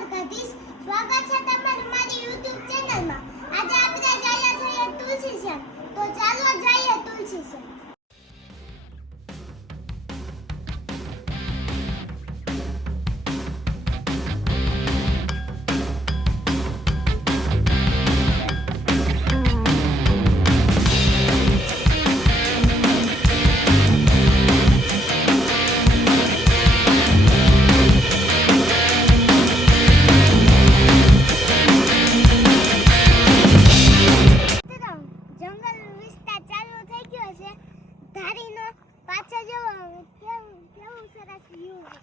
દ્વારકાધીશ. સ્વાગત છે તમારું મારી YouTube ચેનલમાં. આજે આપણે જઈએ છીએ તુલસીશ્યામ. તો ચાલો જઈએ તુલસીશ્યામ. જંગલ વિસ્તાર ચાલુ થઈ ગયો છે. ધારીનો પાછળ જોવો કેવું સરસ વ્યૂ છે.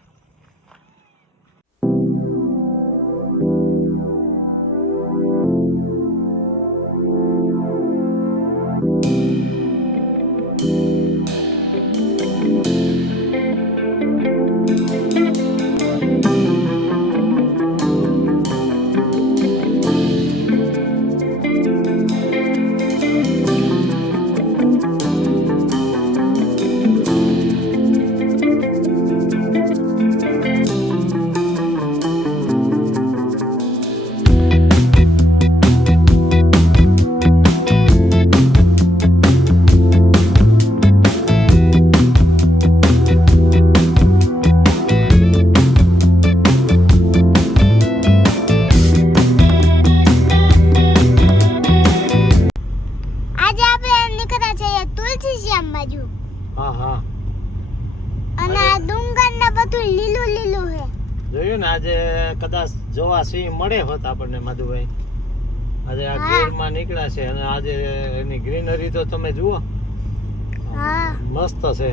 તુલસીશ્યામ બાજુ. હા અને આ ડુંગર ને બધું લીલું લીલું છે. જોયું ને આજે કદાચ જોવા સિંહ મળે હોત આપણને માધુભાઈ. આજે આ ગીરમાં નીકળ્યા છે અને આજે એની ગ્રીનરી તો તમે જુઓ. હા મસ્ત છે.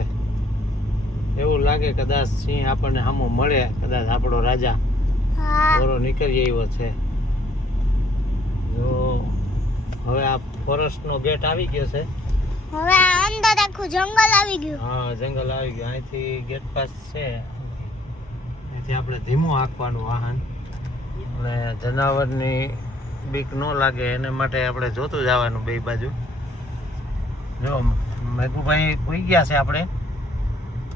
એવું લાગે કદાચ સિંહ આપણને સામો મળે, કદાચ આપણો રાજા ઓરો નીકળી આવ્યો છે. જો હવે આ ફોરેસ્ટ નો ગેટ આવી ગયો છે. હવે આ અંદર આખું જંગલ આવી ગયું. હા જંગલ આવી ગયું. અહીંથી ગેટ પાસ છે. અહીંથી આપણે ધીમું હાંકવાનું વાહન અને જનાવરની બીક ન લાગે એને માટે આપણે જોતું જવાનું બે બાજુ. જો મેઘુભાઈ ઉઈ ગયા છે આપણે,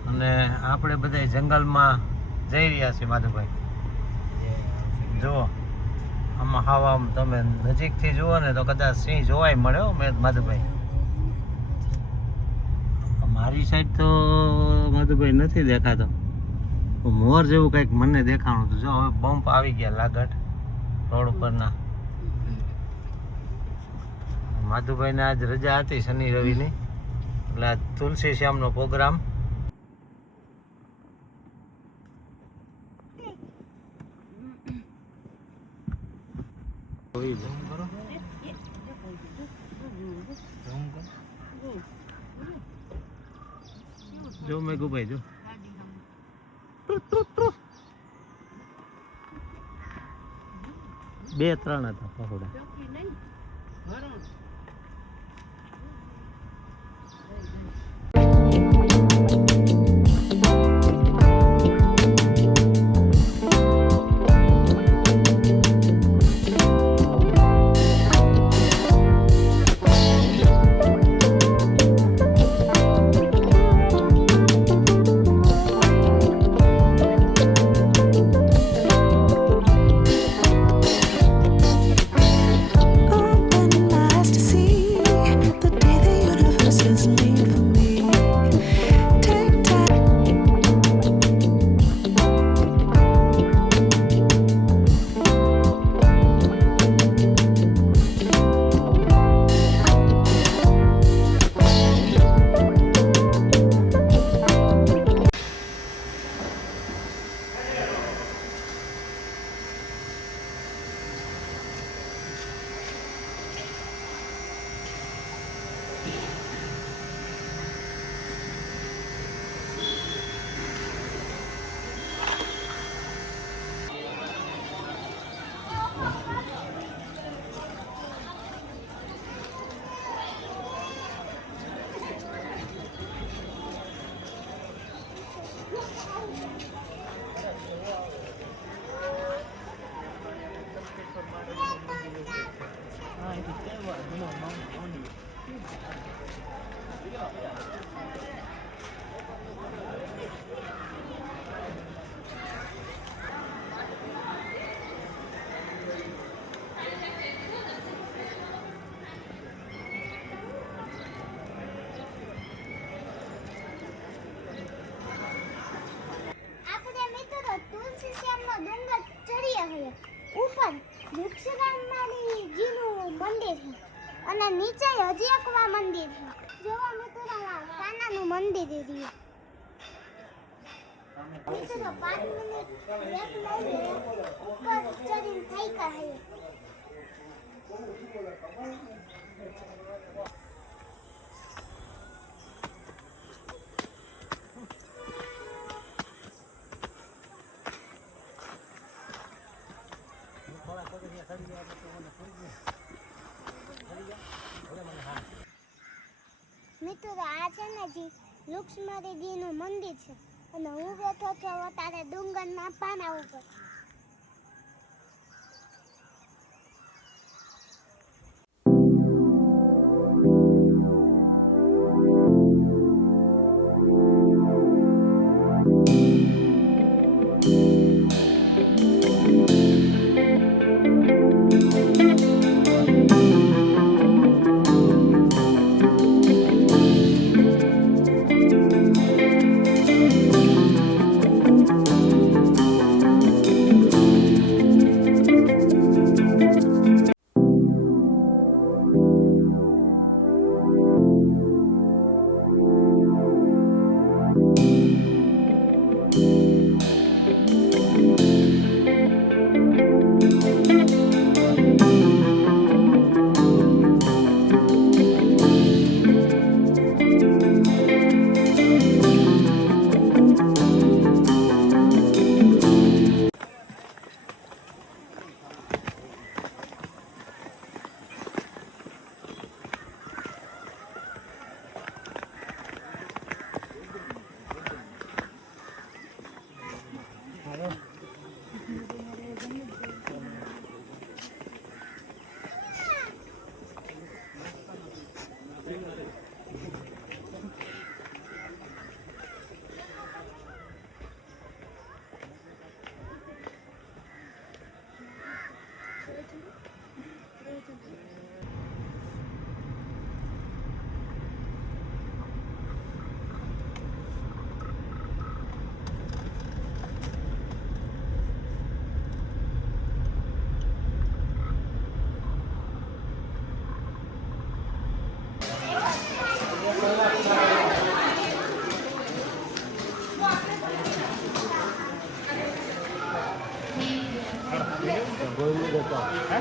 અને આપણે બધા જંગલમાં જઈ રહ્યા છીએ માધુભાઈ. જુઓ આમાં હાવ આમ તમે નજીકથી જુઓ ને તો કદાચ સિંહ જોવાય મળે હો માધુભાઈ. મારી સાઈડ તો માધુભાઈ નથી દેખાતો. મોર જેવું કંઈક મને દેખાણું હતું. જો હવે બમ્પ આવી ગયા લાગટ રોડ ઉપરના. માધુભાઈને આજ રજા હતી શનિ રવિની, એટલે આ તુલસીશ્યામનો પ્રોગ્રામ. જો મેઘુભાઈ જો 2-3 હતા પહોળા. અને નીચે હજી એક મંદિર છે. જોવા મિત્રો કાનાનું મંદિર રહ્યું. મિત્રો 5 મિનિટ બ્રેક લઈ લે ઉપર ચડીને થઈ કહે. મિત્રો આ છે ને જી લુક્ષ્મણીજીનું મંદિર છે અને હું બેઠો છો અત્યારે ડુંગરના પાના ઉપર.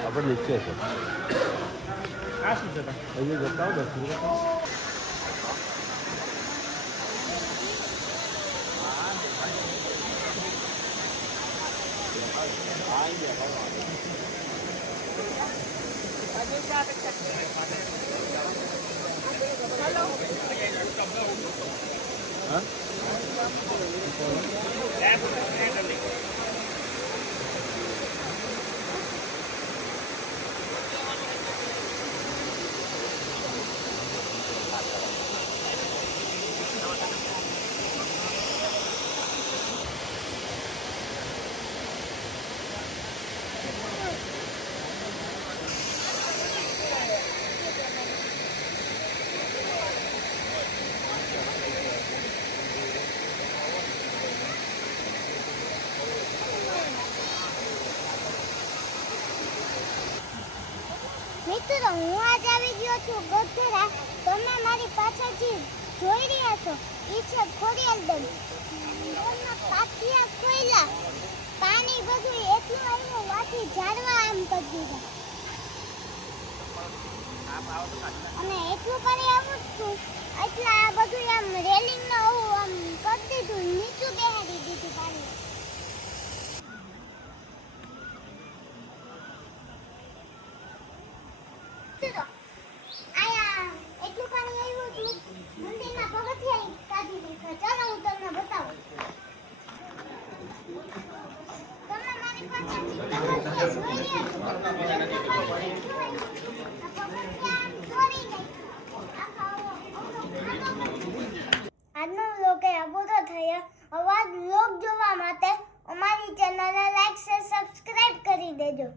આપણે નીચે છે આ શું છે અહીંયા જતા દસ મિત્રો હું આજ આવી ગયો છું ગોધરા. તમે મારી પાછળથી જોઈ રહ્યા છો એ છે ખોડિયાર ડેમ. ડેમના પાટિયા ખોલ્યા, પાણી બધું એટલું આવ્યું વાથી ઝાડવા આમ કરી દીધા અને એટલું કરી આવું છું એટલે આ બધું આમ રેલિંગ ને આમ કરી દીધું, નીચું બેહાડી દીધું પાણી. આયા એટલું પાણી આવ્યું હતું મંદિરના પગથિયા કાઢી દીધા. ચાલો હું તમને બતાવું. તમે મારી પાછળથી પગથિયા જોઈ રહ્યા છો. આ પગથિયા ચોરી ગઈ. આજનો વ્લોગ એ પૂરો થયો. આવા વ્લોગ જોવા માટે અમારી ચેનલને લાઈક અને સબસ્ક્રાઇબ કરી દેજો.